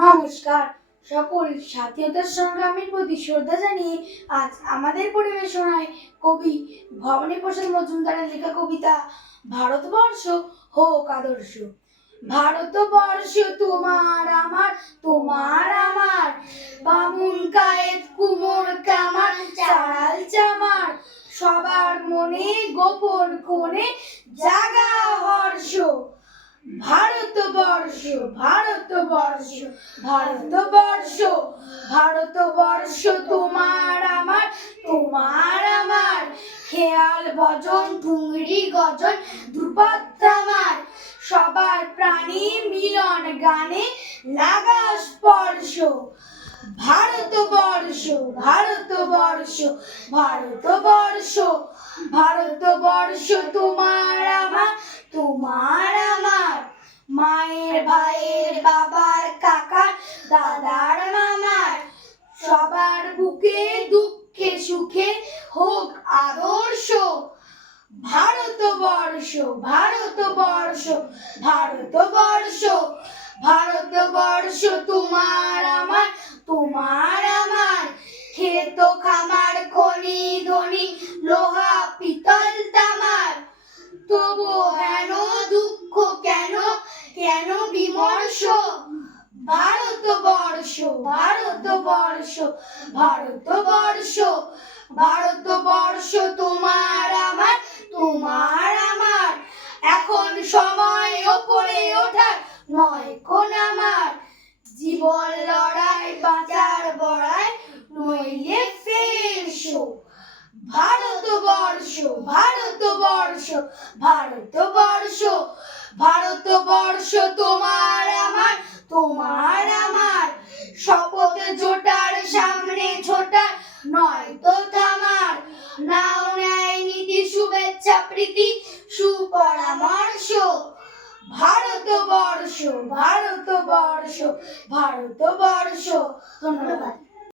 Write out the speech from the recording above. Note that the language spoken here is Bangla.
নমস্কার। সকল স্বাধীনতা সংগ্রামীর প্রতি শ্রদ্ধা জানিয়ে আজ আমাদের পরিবেশনায় কবি ভবানীপ্রসাদ মজুমদারের লেখা কবিতা ভারতবর্ষ হোক আদর্শ। ভারতবর্ষ তোমার আমার, তোমার আমার, বামুন কায়েত কুমোর কামার চাড়াল চামার, সবার মনে গোপন কোণে জাগা হর্ষ। ভারতবর্ষ ভারতবর্ষ ভারতবর্ষ ভারতবর্ষ তোমার আমার, তোমার আমার, খেয়াল ভজন ঠুংরি গজন ধ্রুপদ আমার, সবার প্রাণী মিলন গানে লাগা স্পর্শ। ভারতবর্ষ ভারতবর্ষ ভারতবর্ষ ভারতবর্ষ তোমার আমার, তোমার আমার, মায়ের ভাইয়ের বাবার কাকার দাদার মামার, সবার বুকে দুঃখে সুখে হোক আদর্শ। ভারতবর্ষ ভারতবর্ষ ভারতবর্ষ ভারতবর্ষ তোমার আমার, তোমার আমার, ক্ষেত খামার খনি ধনি লোহা পিতল তামার, তবু হেন দুঃখ কেন কেন বিমর্ষ। ভারতবর্ষ ভারতবর্ষ ভারতবর্ষ ভারতবর্ষ তোমার আমার, তোমার আমার, এখন সময় ওপরে ওঠার নয় কোন আমার, জীবন লড়াই বাঁচার বড়াই নইলে ফেরশো। ভারতবর্ষ ভারতবর্ষ ভারতবর্ষ ভারতবর্ষ তোমার আমার, তোমার আমার, শপথ জোটার সামনে ছোটার নয় তো থামার, নাও ন্যায় নীতি শুভেচ্ছা প্রীতি সুপরামর্শ। ভারতবর্ষ ভারতবর্ষ ভারতবর্ষ। ধন্যবাদ।